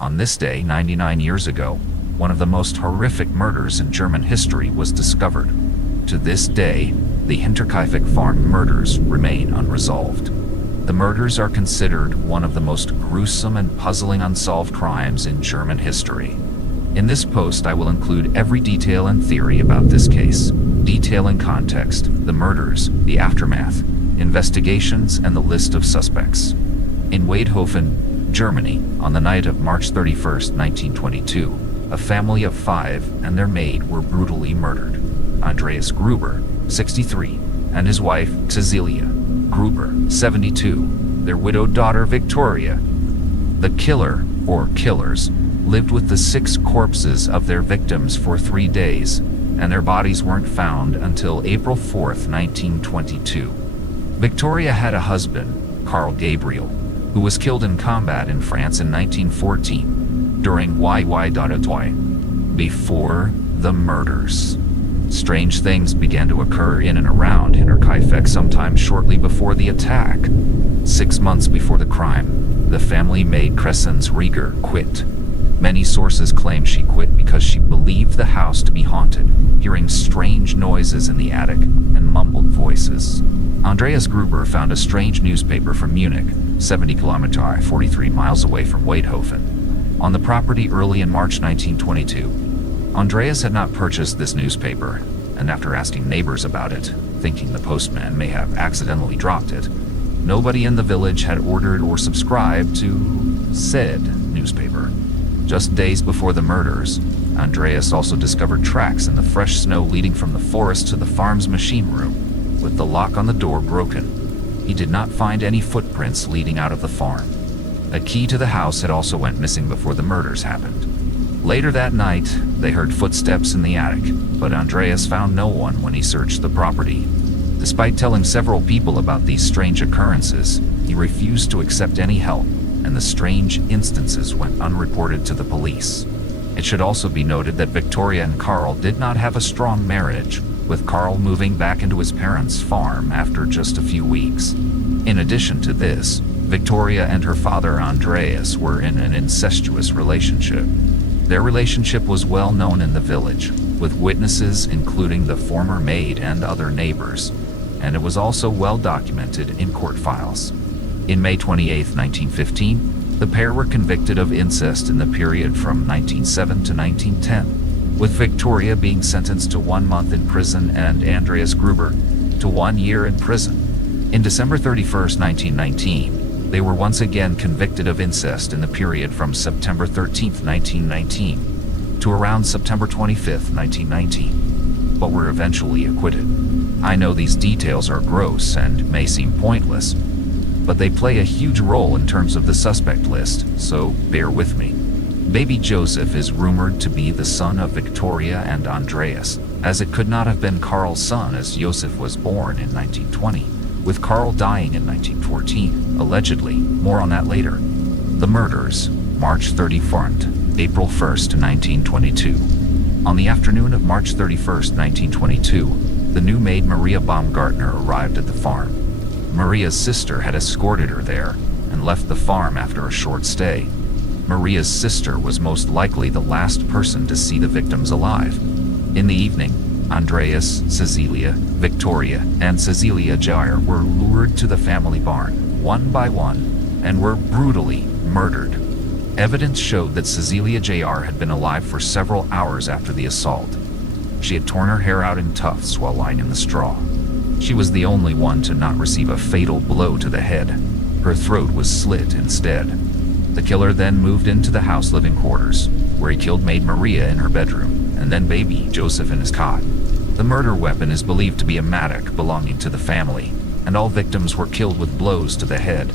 On this day, 99 years ago, one of the most horrific murders in German history was discovered. To this day, the Hinterkaifeck farm murders remain unresolved. The murders are considered one of the most gruesome and puzzling unsolved crimes in German history. In this post, I will include every detail and theory about this case, detailing context, the murders, the aftermath, investigations, and the list of suspects. In Weidhofen, Germany, on the night of March 31st, 1922, a family of 5 and their maid were brutally murdered. Andreas Gruber, 63, and his wife, Cecilia Gruber, 72, their widowed daughter, Victoria. The killer, or killers, lived with the 6 corpses of their victims for 3 days, and their bodies weren't found until April 4th, 1922. Victoria had a husband, Carl Gabriel, who was killed in combat in France in 1914 during YY. Before the murders, strange things began to occur in and around Hinterkaifeck sometime shortly before the attack. 6 months before the crime, the family maid Crescens Rieger quit. Many sources claim she quit because she believed the house to be haunted, hearing strange noises in the attic and mumbled voices. Andreas Gruber found a strange newspaper from Munich, 70 km 43 miles away from Weidhofen, on the property early in March 1922. Andreas had not purchased this newspaper, and after asking neighbors about it, thinking the postman may have accidentally dropped it, nobody in the village had ordered or subscribed to said newspaper. Just days before the murders, Andreas also discovered tracks in the fresh snow leading from the forest to the farm's machine room, with the lock on the door broken. He did not find any footprints leading out of the farm. A key to the house had also went missing before the murders happened. Later that night, they heard footsteps in the attic, but Andreas found no one when he searched the property. Despite telling several people about these strange occurrences, he refused to accept any help, and the strange instances went unreported to the police. It should also be noted that Victoria and Carl did not have a strong marriage, with Carl moving back into his parents' farm after just a few weeks. In addition to this, Victoria and her father Andreas were in an incestuous relationship. Their relationship was well known in the village, with witnesses including the former maid and other neighbors, and it was also well documented in court files. In May 28, 1915, the pair were convicted of incest in the period from 1907 to 1910, with Victoria being sentenced to 1 month in prison and Andreas Gruber to 1 year in prison. In December 31, 1919, they were once again convicted of incest in the period from September 13, 1919, to around September 25, 1919, but were eventually acquitted. I know these details are gross and may seem pointless, but they play a huge role in terms of the suspect list, so bear with me. Baby Joseph is rumored to be the son of Victoria and Andreas, as it could not have been Carl's son as Joseph was born in 1920, with Carl dying in 1914, allegedly. More on that later. The murders, March 31st, April 1st, 1922. On the afternoon of March 31st, 1922, the new maid Maria Baumgartner arrived at the farm. Maria's sister had escorted her there and left the farm after a short stay. Maria's sister was most likely the last person to see the victims alive. In the evening, Andreas, Cecilia, Victoria, and Cecilia Jair were lured to the family barn, one by one, and were brutally murdered. Evidence showed that Cecilia Jair had been alive for several hours after the assault. She had torn her hair out in tufts while lying in the straw. She was the only one to not receive a fatal blow to the head. Her throat was slit instead. The killer then moved into the house living quarters, where he killed maid Maria in her bedroom, and then baby Joseph in his cot. The murder weapon is believed to be a mattock belonging to the family, and all victims were killed with blows to the head.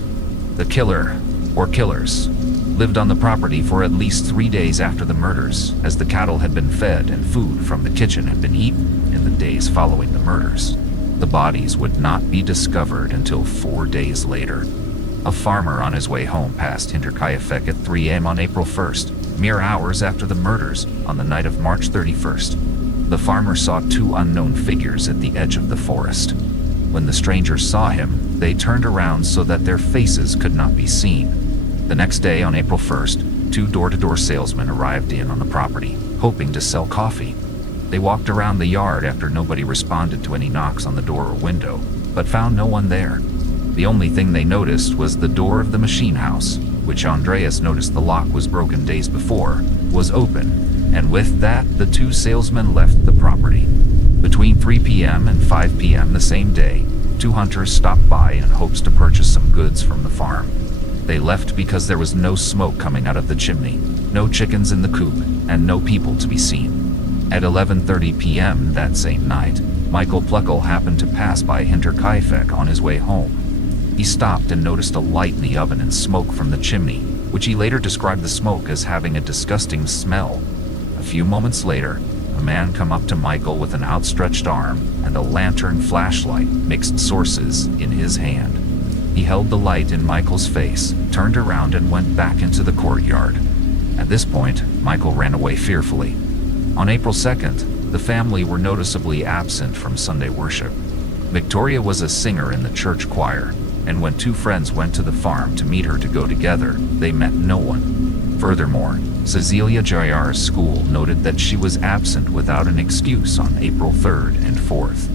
The killer, or killers, lived on the property for at least 3 days after the murders, as the cattle had been fed and food from the kitchen had been eaten in the days following the murders. The bodies would not be discovered until 4 days later. A farmer on his way home passed Hinterkaifeck at 3 a.m. on April 1st, mere hours after the murders on the night of March 31st. The farmer saw 2 unknown figures at the edge of the forest. When the strangers saw him, they turned around so that their faces could not be seen. The next day, on April 1st, 2 door-to-door salesmen arrived in on the property, hoping to sell coffee. They walked around the yard after nobody responded to any knocks on the door or window, but found no one there. The only thing they noticed was the door of the machine house, which Andreas noticed the lock was broken days before, was open, and with that, the 2 salesmen left the property. Between 3 p.m. and 5 p.m. the same day, 2 hunters stopped by in hopes to purchase some goods from the farm. They left because there was no smoke coming out of the chimney, no chickens in the coop, and no people to be seen. At 11:30 p.m. that same night, Michael Pluckle happened to pass by Hinterkaifeck on his way home. He stopped and noticed a light in the oven and smoke from the chimney, which he later described the smoke as having a disgusting smell. A few moments later, a man come up to Michael with an outstretched arm and a lantern flashlight, mixed sources, in his hand. He held the light in Michael's face, turned around and went back into the courtyard. At this point, Michael ran away fearfully. On April 2nd, the family were noticeably absent from Sunday worship. Victoria was a singer in the church choir, and when 2 friends went to the farm to meet her to go together, they met no one. Furthermore, Cecilia Jair's school noted that she was absent without an excuse on April 3rd and 4th.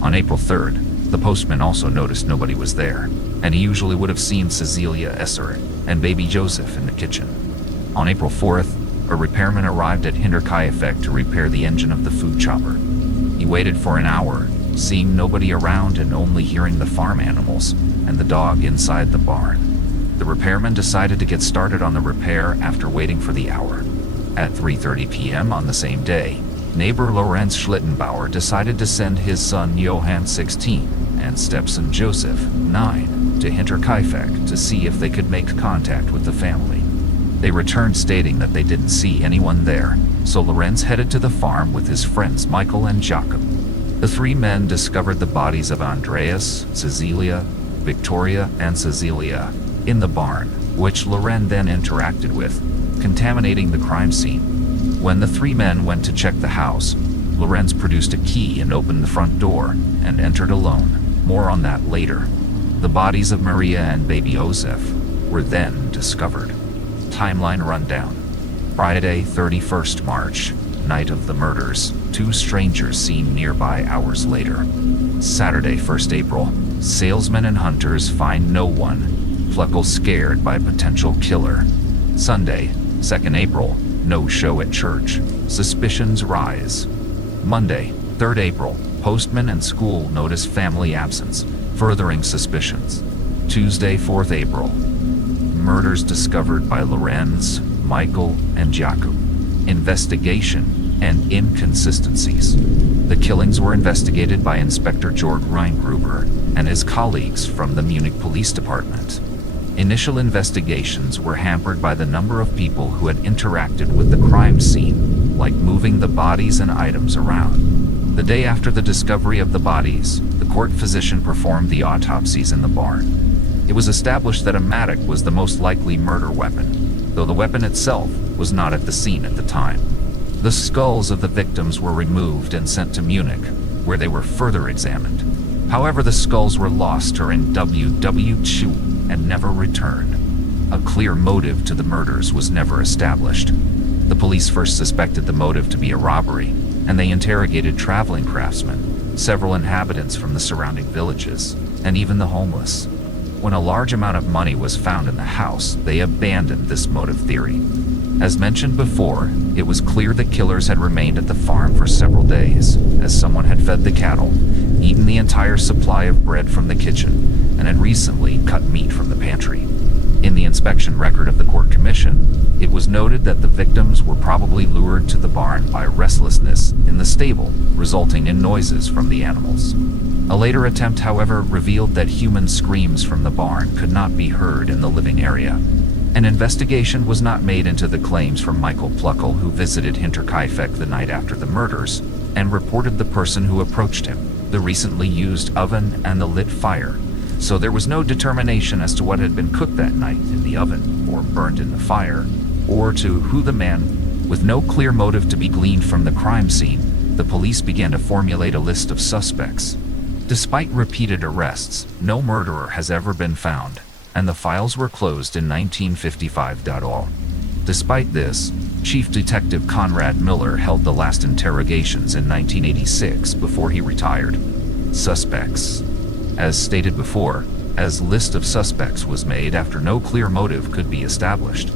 On April 3rd, the postman also noticed nobody was there, and he usually would have seen Cecilia Esser and baby Joseph in the kitchen. On April 4th, a repairman arrived at Hinterkaifeck to repair the engine of the food chopper. He waited for an hour, seeing nobody around and only hearing the farm animals and the dog inside the barn. The repairman decided to get started on the repair after waiting for the hour. At 3:30 p.m. on the same day, neighbor Lorenz Schlittenbauer decided to send his son Johann 16 and stepson Joseph 9 to Hinterkaifeck to see if they could make contact with the family. They returned stating that they didn't see anyone there, so Lorenz headed to the farm with his friends Michael and Jakob. The 3 men discovered the bodies of Andreas, Cecilia, Victoria, and Cecilia in the barn, which Loren then interacted with, contaminating the crime scene. When the 3 men went to check the house, Lorenz produced a key and opened the front door and entered alone. More on that later. The bodies of Maria and baby Josef were then discovered. Timeline rundown. Friday, 31st March, night of the murders, 2 strangers seen nearby hours later. Saturday, 1st April, salesmen and hunters find no one. Pluckle scared by potential killer. Sunday, 2nd April, no show at church. Suspicions rise. Monday, 3rd April, postman and school notice family absence, furthering suspicions. Tuesday, 4th April, murders discovered by Lorenz, Michael, and Jakob. Investigation and inconsistencies. The killings were investigated by Inspector Georg Reingruber and his colleagues from the Munich Police Department. Initial investigations were hampered by the number of people who had interacted with the crime scene, like moving the bodies and items around. The day after the discovery of the bodies, the court physician performed the autopsies in the barn. It was established that a mattock was the most likely murder weapon, though the weapon itself was not at the scene at the time. The skulls of the victims were removed and sent to Munich, where they were further examined. However, the skulls were lost during WW2 and never returned. A clear motive to the murders was never established. The police first suspected the motive to be a robbery, and they interrogated traveling craftsmen, several inhabitants from the surrounding villages, and even the homeless. When a large amount of money was found in the house, they abandoned this motive theory. As mentioned before, it was clear that killers had remained at the farm for several days, as someone had fed the cattle, eaten the entire supply of bread from the kitchen, and had recently cut meat from the pantry. In the inspection record of the court commission, it was noted that the victims were probably lured to the barn by restlessness in the stable, resulting in noises from the animals. A later attempt, however, revealed that human screams from the barn could not be heard in the living area. An investigation was not made into the claims from Michael Pluckle, who visited Hinterkaifeck the night after the murders, and reported the person who approached him, the recently used oven, and the lit fire. So there was no determination as to what had been cooked that night in the oven, or burned in the fire, or to who the man. With no clear motive to be gleaned from the crime scene, the police began to formulate a list of suspects. Despite repeated arrests, no murderer has ever been found, and the files were closed in 1955. Despite this, Chief Detective Conrad Miller held the last interrogations in 1986 before he retired. Suspects. As stated before, a list of suspects was made after no clear motive could be established.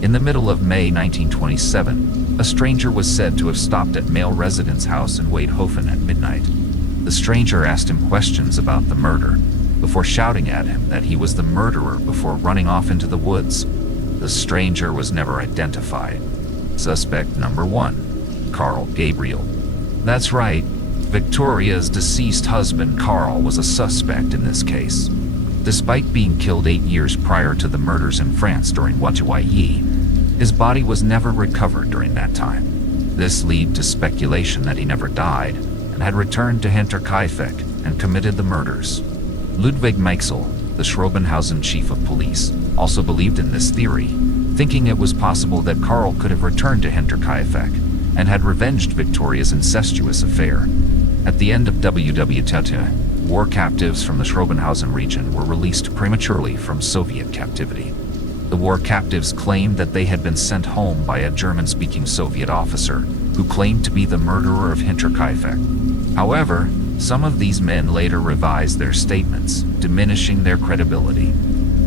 In the middle of May 1927, a stranger was said to have stopped at male resident's house in Waidhofen at midnight. The stranger asked him questions about the murder, before shouting at him that he was the murderer before running off into the woods. The stranger was never identified. Suspect number 1, Carl Gabriel. That's right, Victoria's deceased husband Carl was a suspect in this case. Despite being killed 8 years prior to the murders in France during Waterwayi, his body was never recovered during that time. This led to speculation that he never died and had returned to Hinterkaifeck and committed the murders. Ludwig Meixel, the Schrobenhausen chief of police, also believed in this theory, thinking it was possible that Carl could have returned to Hinterkaifeck and had revenged Victoria's incestuous affair. At the end of WW war captives from the Schrobenhausen region were released prematurely from Soviet captivity. The war captives claimed that they had been sent home by a German-speaking Soviet officer who claimed to be the murderer of Hinterkaifeck. However, some of these men later revised their statements, diminishing their credibility.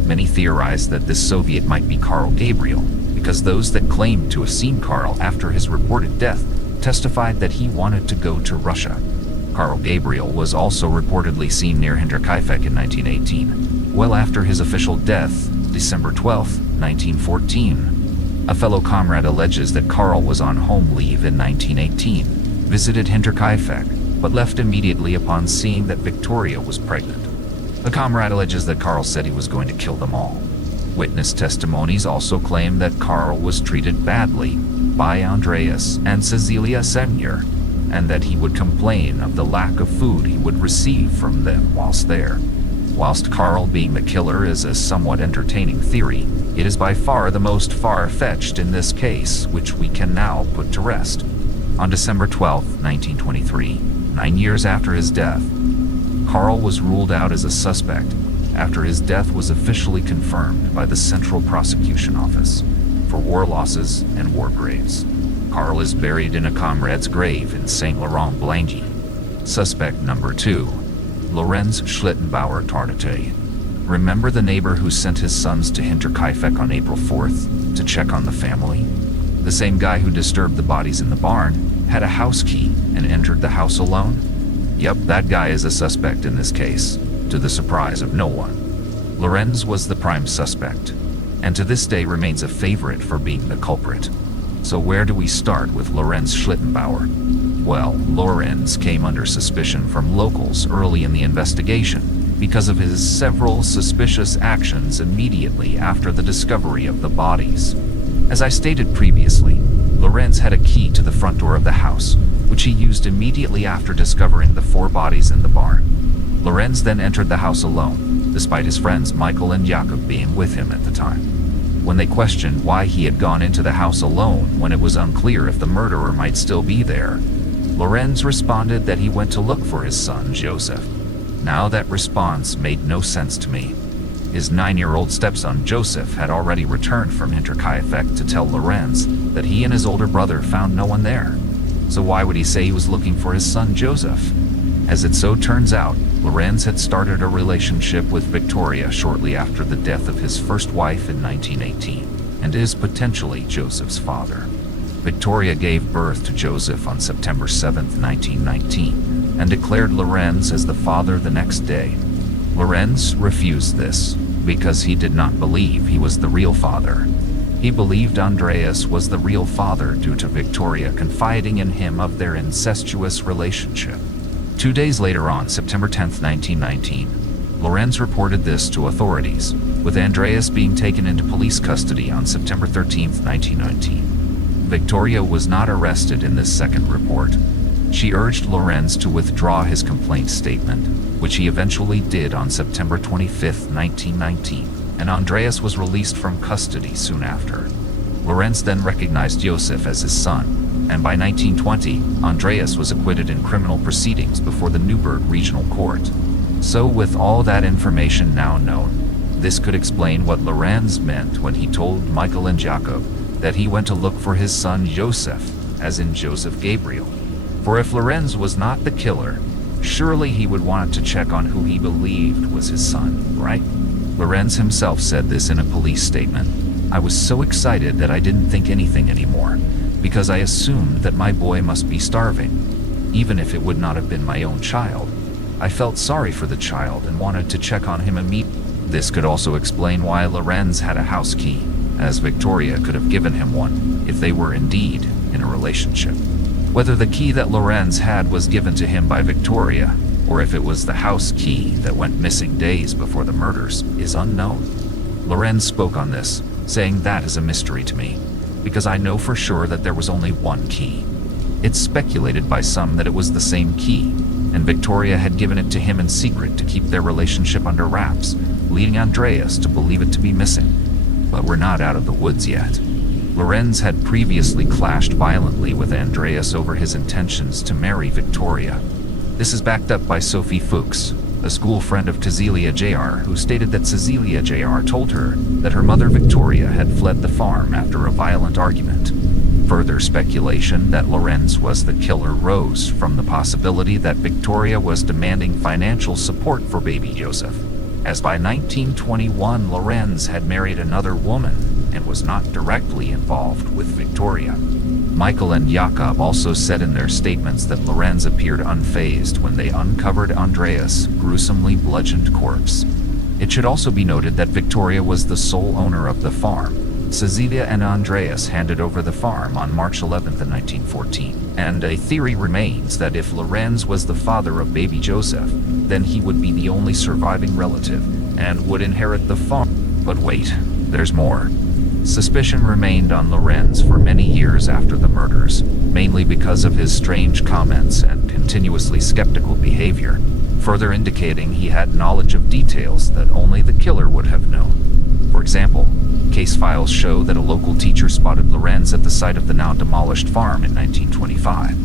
Many theorized that this Soviet might be Carl Gabriel, because those that claimed to have seen Carl after his reported death testified that he wanted to go to Russia. Carl Gabriel was also reportedly seen near Hinterkaifeck in 1918, well after his official death, December 12, 1914. A fellow comrade alleges that Carl was on home leave in 1918, visited Hinterkaifeck, but left immediately upon seeing that Victoria was pregnant. A comrade alleges that Carl said he was going to kill them all. Witness testimonies also claim that Carl was treated badly by Andreas and Cecilia Semyer, and that he would complain of the lack of food he would receive from them whilst there. Whilst Carl being the killer is a somewhat entertaining theory, it is by far the most far-fetched in this case, which we can now put to rest. On December 12, 1923, 9 years after his death, Carl was ruled out as a suspect after his death was officially confirmed by the Central Prosecution Office for war losses and war graves. Carl is buried in a comrade's grave in St. Laurent Blangy. Suspect number 2, Lorenz Schlittenbauer Tarnate. Remember the neighbor who sent his sons to Hinterkaifeck on April 4th to check on the family? The same guy who disturbed the bodies in the barn had a house key and entered the house alone? Yep, that guy is a suspect in this case, to the surprise of no one. Lorenz was the prime suspect, and to this day remains a favorite for being the culprit. So where do we start with Lorenz Schlittenbauer? Well, Lorenz came under suspicion from locals early in the investigation because of his several suspicious actions immediately after the discovery of the bodies. As I stated previously, Lorenz had a key to the front door of the house, which he used immediately after discovering the 4 bodies in the barn. Lorenz then entered the house alone, despite his friends Michael and Jakob being with him at the time. When they questioned why he had gone into the house alone when it was unclear if the murderer might still be there, Lorenz responded that he went to look for his son, Joseph. Now that response made no sense to me. His 9-year-old stepson, Joseph, had already returned from Hinterkaifeck to tell Lorenz that he and his older brother found no one there. So why would he say he was looking for his son, Joseph? As it so turns out, Lorenz had started a relationship with Victoria shortly after the death of his first wife in 1918, and is potentially Joseph's father. Victoria gave birth to Joseph on September 7, 1919, and declared Lorenz as the father the next day. Lorenz refused this because he did not believe he was the real father. He believed Andreas was the real father due to Victoria confiding in him of their incestuous relationship. 2 days later, on September 10, 1919, Lorenz reported this to authorities, with Andreas being taken into police custody on September 13, 1919. Victoria was not arrested in this second report. She urged Lorenz to withdraw his complaint statement, which he eventually did on September 25, 1919, and Andreas was released from custody soon after. Lorenz then recognized Joseph as his son, and by 1920, Andreas was acquitted in criminal proceedings before the Newburgh Regional Court. So with all that information now known, this could explain what Lorenz meant when he told Michael and Jakob that he went to look for his son Joseph, as in Joseph Gabriel. For if Lorenz was not the killer, surely he would want to check on who he believed was his son, right? Lorenz himself said this in a police statement. "I was so excited that I didn't think anything anymore, because I assumed that my boy must be starving, even if it would not have been my own child. I felt sorry for the child and wanted to check on him immediately." This could also explain why Lorenz had a house key, as Victoria could have given him one if they were indeed in a relationship. Whether the key that Lorenz had was given to him by Victoria, or if it was the house key that went missing days before the murders, is unknown. Lorenz spoke on this, saying, "That is a mystery to me, because I know for sure that there was only one key. It's speculated by some that it was the same key, and Victoria had given it to him in secret to keep their relationship under wraps, leading Andreas to believe it to be missing. But we're not out of the woods yet." Lorenz had previously clashed violently with Andreas over his intentions to marry Victoria. This is backed up by Sophie Fuchs, a school friend of Cecilia Jr., who stated that Cecilia Jr. told her that her mother Victoria had fled the farm after a violent argument. Further speculation that Lorenz was the killer rose from the possibility that Victoria was demanding financial support for baby Joseph, as by 1921 Lorenz had married another woman and was not directly involved with Victoria. Michael and Jakob also said in their statements that Lorenz appeared unfazed when they uncovered Andreas' gruesomely bludgeoned corpse. It should also be noted that Victoria was the sole owner of the farm. Cecilia and Andreas handed over the farm on March 11th in 1914, and a theory remains that if Lorenz was the father of baby Joseph, then he would be the only surviving relative and would inherit the farm. But wait, there's more. Suspicion remained on Lorenz for many years after the murders, mainly because of his strange comments and continuously skeptical behavior, further indicating he had knowledge of details that only the killer would have known. For example, case files show that a local teacher spotted Lorenz at the site of the now demolished farm in 1925.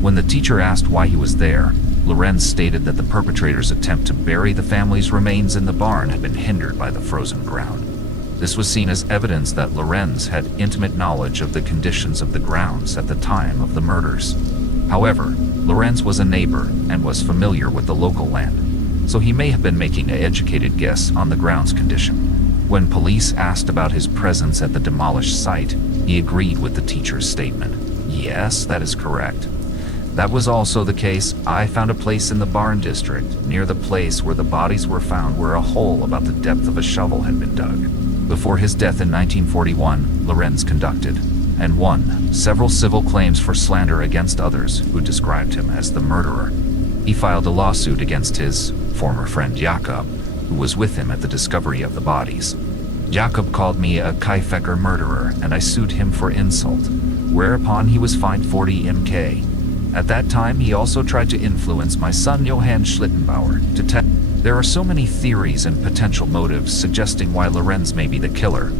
When the teacher asked why he was there, Lorenz stated that the perpetrator's attempt to bury the family's remains in the barn had been hindered by the frozen ground. This was seen as evidence that Lorenz had intimate knowledge of the conditions of the grounds at the time of the murders. However, Lorenz was a neighbor and was familiar with the local land, so he may have been making an educated guess on the ground's condition. When police asked about his presence at the demolished site, he agreed with the teacher's statement. "Yes, that is correct. That was also the case. I found a place in the barn district, near the place where the bodies were found, where a hole about the depth of a shovel had been dug." Before his death in 1941, Lorenz conducted and won several civil claims for slander against others who described him as the murderer. He filed a lawsuit against his former friend Jakob, who was with him at the discovery of the bodies. "Jakob called me a Kaifecker murderer, and I sued him for insult, whereupon he was fined 40 MK. At that time, he also tried to influence my son Johann Schlittenbauer to test. There are so many theories and potential motives suggesting why Lorenz may be the killer.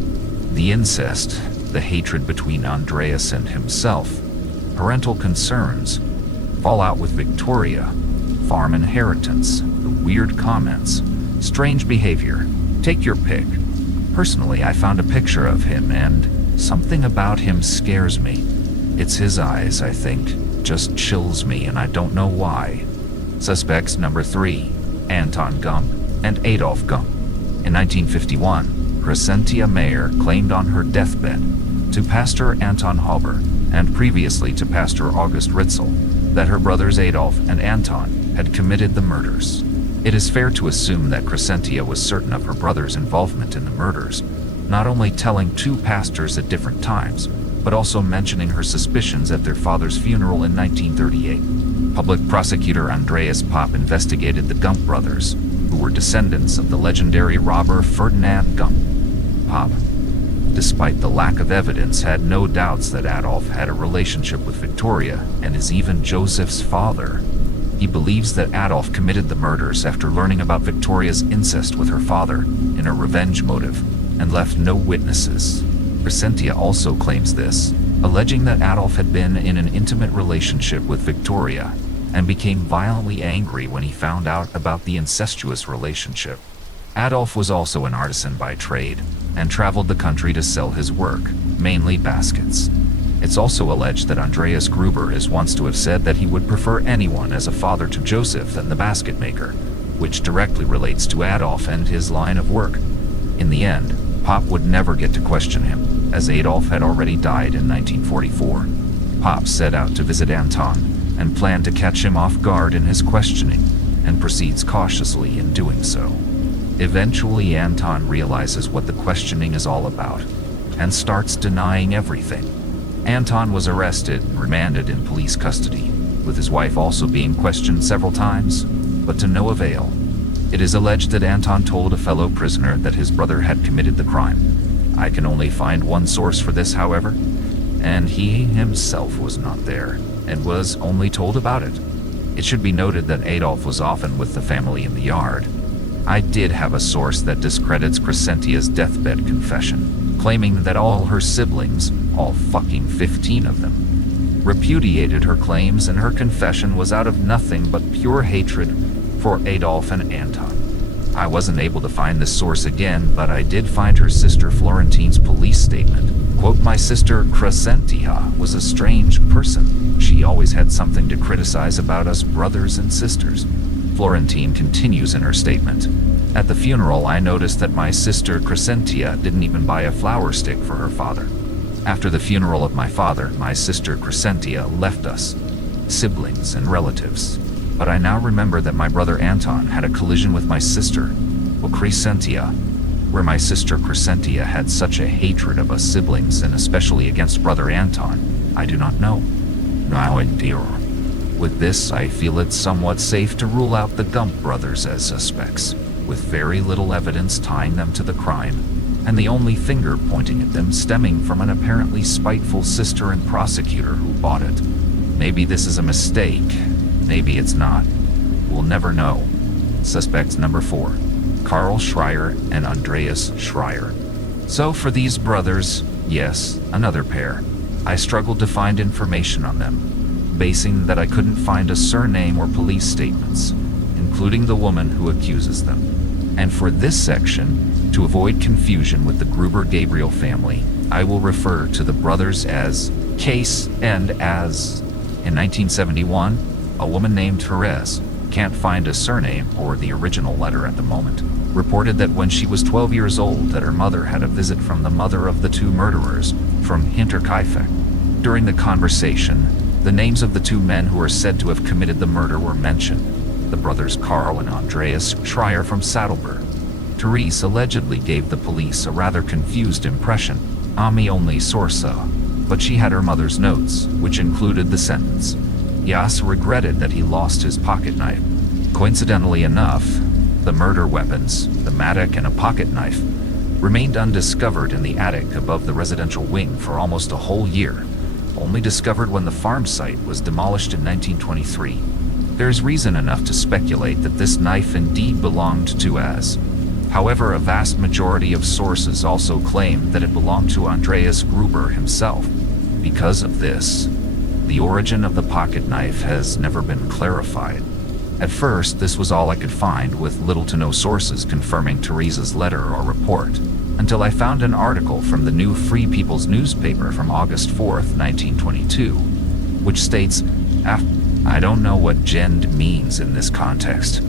The incest, the hatred between Andreas and himself, parental concerns, fallout with Victoria, farm inheritance, the weird comments, strange behavior. Take your pick. Personally, I found a picture of him and something about him scares me. It's his eyes, I think. Just chills me and I don't know why." Suspects number 3, Anton Gump and Adolf Gump. In 1951, Crescentia Mayer claimed on her deathbed to Pastor Anton Haber and previously to Pastor August Ritzel that her brothers Adolf and Anton had committed the murders. It is fair to assume that Crescentia was certain of her brother's involvement in the murders, not only telling 2 pastors at different times, but also mentioning her suspicions at their father's funeral in 1938. Public prosecutor Andreas Popp investigated the Gump brothers, who were descendants of the legendary robber Ferdinand Gump. Popp, despite the lack of evidence, had no doubts that Adolf had a relationship with Victoria and is even Joseph's father. He believes that Adolf committed the murders after learning about Victoria's incest with her father in a revenge motive and left no witnesses. Crescentia also claims this, alleging that Adolf had been in an intimate relationship with Victoria and became violently angry when he found out about the incestuous relationship. Adolf was also an artisan by trade, and traveled the country to sell his work, mainly baskets. It's also alleged that Andreas Gruber is once to have said that he would prefer anyone as a father to Joseph than the basket maker, which directly relates to Adolf and his line of work. In the end, Pop would never get to question him, as Adolf had already died in 1944. Pop set out to visit Anton and planned to catch him off guard in his questioning, and proceeds cautiously in doing so. Eventually, Anton realizes what the questioning is all about and starts denying everything. Anton was arrested and remanded in police custody, with his wife also being questioned several times, but to no avail. It is alleged that Anton told a fellow prisoner that his brother had committed the crime. I can only find one source for this, however, and he himself was not there and was only told about it. It should be noted that Adolf was often with the family in the yard. I did have a source that discredits Crescentia's deathbed confession, claiming that all her siblings, all fucking 15 of them, repudiated her claims, and her confession was out of nothing but pure hatred for Adolf and Anton. I wasn't able to find this source again, but I did find her sister Florentine's police statement. Quote, "My sister Crescentia was a strange person. She always had something to criticize about us brothers and sisters." Florentine continues in her statement, "At the funeral, I noticed that my sister Crescentia didn't even buy a flower stick for her father. After the funeral of my father, my sister Crescentia left us, siblings and relatives. But I now remember that my brother Anton had a collision with my sister, Crescentia, where my sister Crescentia had such a hatred of us siblings, and especially against brother Anton. I do not know. Now dear. With this, I feel it's somewhat safe to rule out the Gump brothers as suspects, with very little evidence tying them to the crime, and the only finger pointing at them stemming from an apparently spiteful sister and prosecutor who bought it. Maybe this is a mistake. Maybe it's not. We'll never know." Suspects number 4, Carl Schreier and Andreas Schreier. So for these brothers, yes, another pair, I struggled to find information on them, basing that I couldn't find a surname or police statements, including the woman who accuses them. And for this section, to avoid confusion with the Gruber-Gabriel family, I will refer to the brothers as Case and as. In 1971, a woman named Therese, can't find a surname or the original letter at the moment, reported that when she was 12 years old that her mother had a visit from the mother of the 2 murderers from Hinterkaifeck. During the conversation, the names of the 2 men who are said to have committed the murder were mentioned, the brothers Carl and Andreas Schreier from Saddleburg. Therese allegedly gave the police a rather confused impression, "Ami only sorsa," but she had her mother's notes, which included the sentence, "Jas regretted that he lost his pocket knife." Coincidentally enough, the murder weapons, the mattock and a pocket knife, remained undiscovered in the attic above the residential wing for almost a whole year, only discovered when the farm site was demolished in 1923. There's reason enough to speculate that this knife indeed belonged to Az. However, a vast majority of sources also claim that it belonged to Andreas Gruber himself. Because of this, the origin of the pocket knife has never been clarified. At first, this was all I could find, with little to no sources confirming Teresa's letter or report, until I found an article from the New Free People's newspaper from August 4th, 1922, which states, I don't know what "gend" means in this context.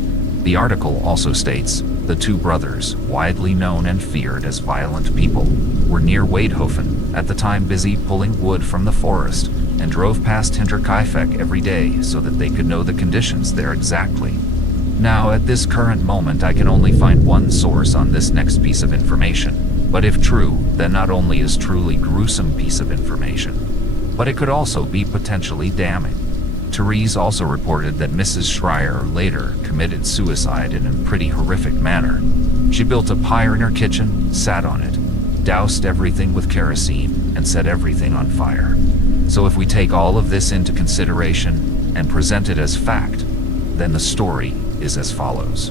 The article also states, the 2 brothers, widely known and feared as violent people, were near Waidhofen, at the time busy pulling wood from the forest, and drove past Hinterkaifeck every day so that they could know the conditions there exactly. Now, at this current moment, I can only find one source on this next piece of information, but if true, then not only is truly gruesome piece of information, but it could also be potentially damning. Therese also reported that Mrs. Schreier later committed suicide in a pretty horrific manner. She built a pyre in her kitchen, sat on it, doused everything with kerosene, and set everything on fire. So if we take all of this into consideration and present it as fact, then the story is as follows.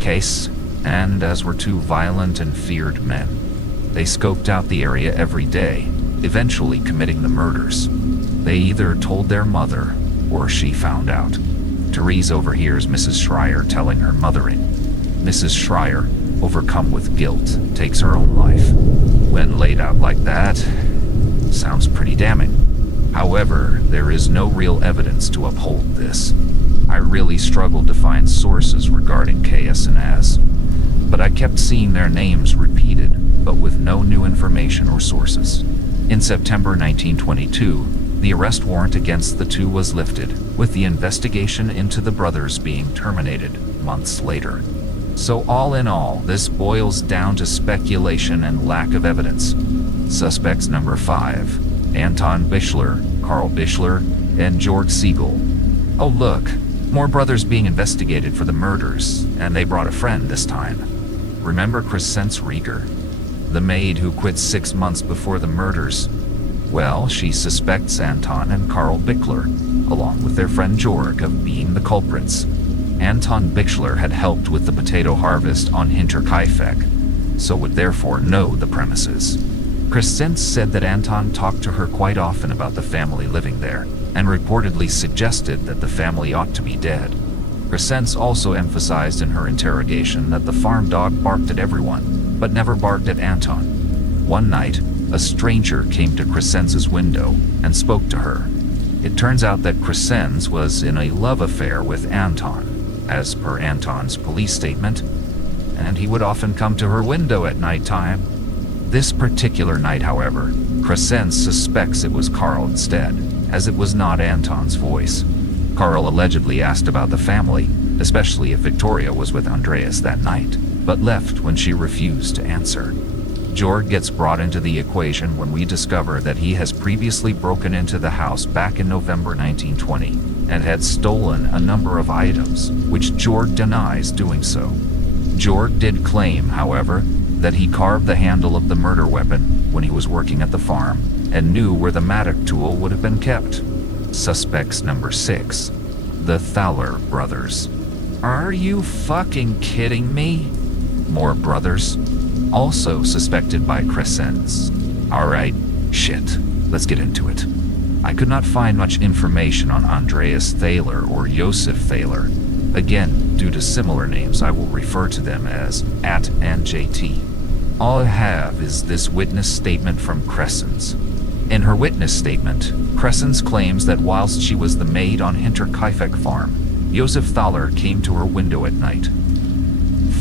Case and Az were 2 violent and feared men. They scoped out the area every day, eventually committing the murders. They either told their mother or she found out. Therese overhears Mrs. Schreier telling her mother-in. Mrs. Schreier, overcome with guilt, takes her own life. When laid out like that, sounds pretty damning. However, there is no real evidence to uphold this. I really struggled to find sources regarding KS and Az, but I kept seeing their names repeated, but with no new information or sources. In September 1922, the arrest warrant against the two was lifted, with the investigation into the brothers being terminated months later. So all in all, this boils down to speculation and lack of evidence. Suspects number 5, Anton Bischler, Carl Bischler, and Georg Siegel. Oh look, more brothers being investigated for the murders, and they brought a friend this time. Remember Crescence Rieger, the maid who quit 6 months before the murders? Well, she suspects Anton and Carl Bichler, along with their friend Georg, of being the culprits. Anton Bichler had helped with the potato harvest on Hinterkaifeck, so would therefore know the premises. Crescence said that Anton talked to her quite often about the family living there, and reportedly suggested that the family ought to be dead. Crescence also emphasized in her interrogation that the farm dog barked at everyone, but never barked at Anton. One night, a stranger came to Crescence's window and spoke to her. It turns out that Crescence was in a love affair with Anton, as per Anton's police statement, and he would often come to her window at nighttime. This particular night, however, Crescence suspects it was Carl instead, as it was not Anton's voice. Carl allegedly asked about the family, especially if Victoria was with Andreas that night, but left when she refused to answer. Georg gets brought into the equation when we discover that he has previously broken into the house back in November 1920 and had stolen a number of items, which Georg denies doing so. Georg did claim, however, that he carved the handle of the murder weapon when he was working at the farm and knew where the mattock tool would have been kept. Suspects number 6, the Thaler brothers. Are you fucking kidding me? More brothers? Also suspected by Crescence. Alright, shit, let's get into it. I could not find much information on Andreas Thaler or Josef Thaler. Again, due to similar names, I will refer to them as At and JT. All I have is this witness statement from Crescence. In her witness statement, Crescence claims that whilst she was the maid on Hinterkaifeck farm, Josef Thaler came to her window at night.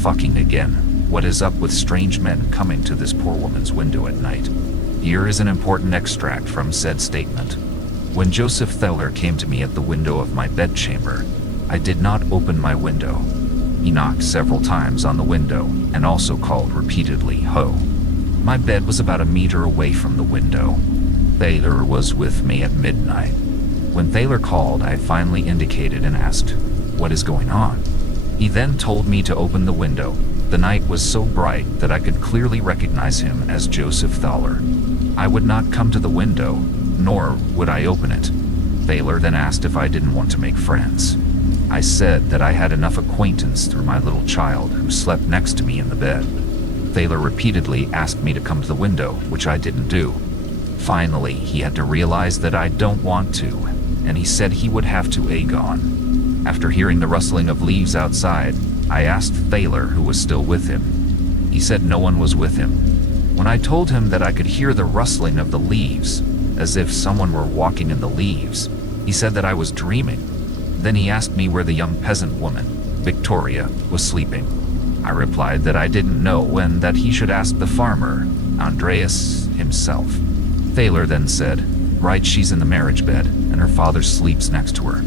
Fucking again. What is up with strange men coming to this poor woman's window at night? Here is an important extract from said statement. When Josef Thaler came to me at the window of my bedchamber, I did not open my window. He knocked several times on the window and also called repeatedly, "Ho." My bed was about a meter away from the window. Thaler was with me at midnight. When Thaler called, I finally indicated and asked, "What is going on?" He then told me to open the window. The night was so bright that I could clearly recognize him as Josef Thaler. I would not come to the window, nor would I open it. Thaler then asked if I didn't want to make friends. I said that I had enough acquaintance through my little child who slept next to me in the bed. Thaler repeatedly asked me to come to the window, which I didn't do. Finally, he had to realize that I don't want to, and he said he would have to Aegon. After hearing the rustling of leaves outside, I asked Thaler who was still with him. He said no one was with him. When I told him that I could hear the rustling of the leaves, as if someone were walking in the leaves, he said that I was dreaming. Then he asked me where the young peasant woman, Victoria, was sleeping. I replied that I didn't know and that he should ask the farmer, Andreas himself. Thaler then said, "Right, she's in the marriage bed, and her father sleeps next to her."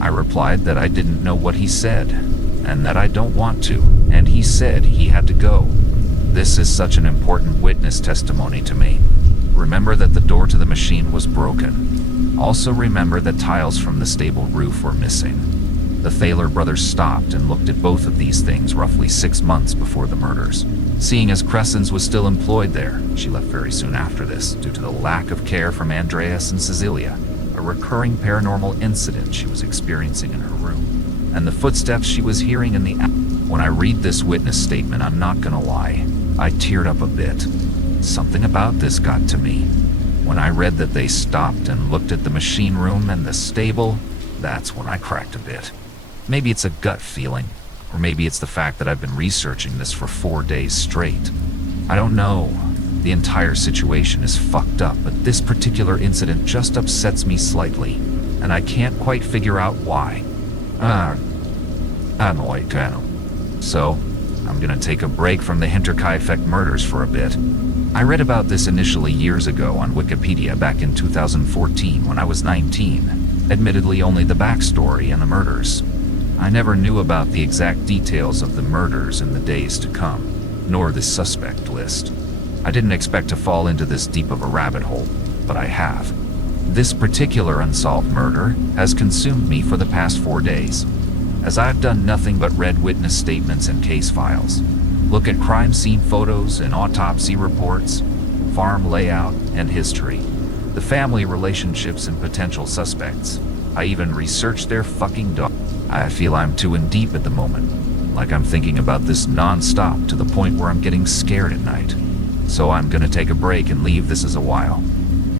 I replied that I didn't know what he said, and that I don't want to, and he said he had to go. This is such an important witness testimony to me. Remember that the door to the machine was broken. Also remember that tiles from the stable roof were missing. The Thaler brothers stopped and looked at both of these things roughly 6 months before the murders. Seeing as Crescence was still employed there, she left very soon after this due to the lack of care from Andreas and Cecilia, a recurring paranormal incident she was experiencing in her room, and the footsteps she was hearing in the When I read this witness statement, I'm not gonna lie, I teared up a bit. Something about this got to me. When I read that they stopped and looked at the machine room and the stable, that's when I cracked a bit. Maybe it's a gut feeling. Or maybe it's the fact that I've been researching this for 4 days straight. I don't know. The entire situation is fucked up, but this particular incident just upsets me slightly, and I can't quite figure out why. So, I'm gonna take a break from the Hinterkaifeck murders for a bit. I read about this initially years ago on Wikipedia back in 2014 when I was 19. Admittedly, only the backstory and the murders. I never knew about the exact details of the murders in the days to come, nor the suspect list. I didn't expect to fall into this deep of a rabbit hole, but I have. This particular unsolved murder has consumed me for the past 4 days, as I've done nothing but read witness statements and case files, look at crime scene photos and autopsy reports, farm layout and history, the family relationships and potential suspects. I even researched their fucking dog. I feel I'm too in deep at the moment, like I'm thinking about this non-stop to the point where I'm getting scared at night. So I'm gonna take a break and leave this as a while.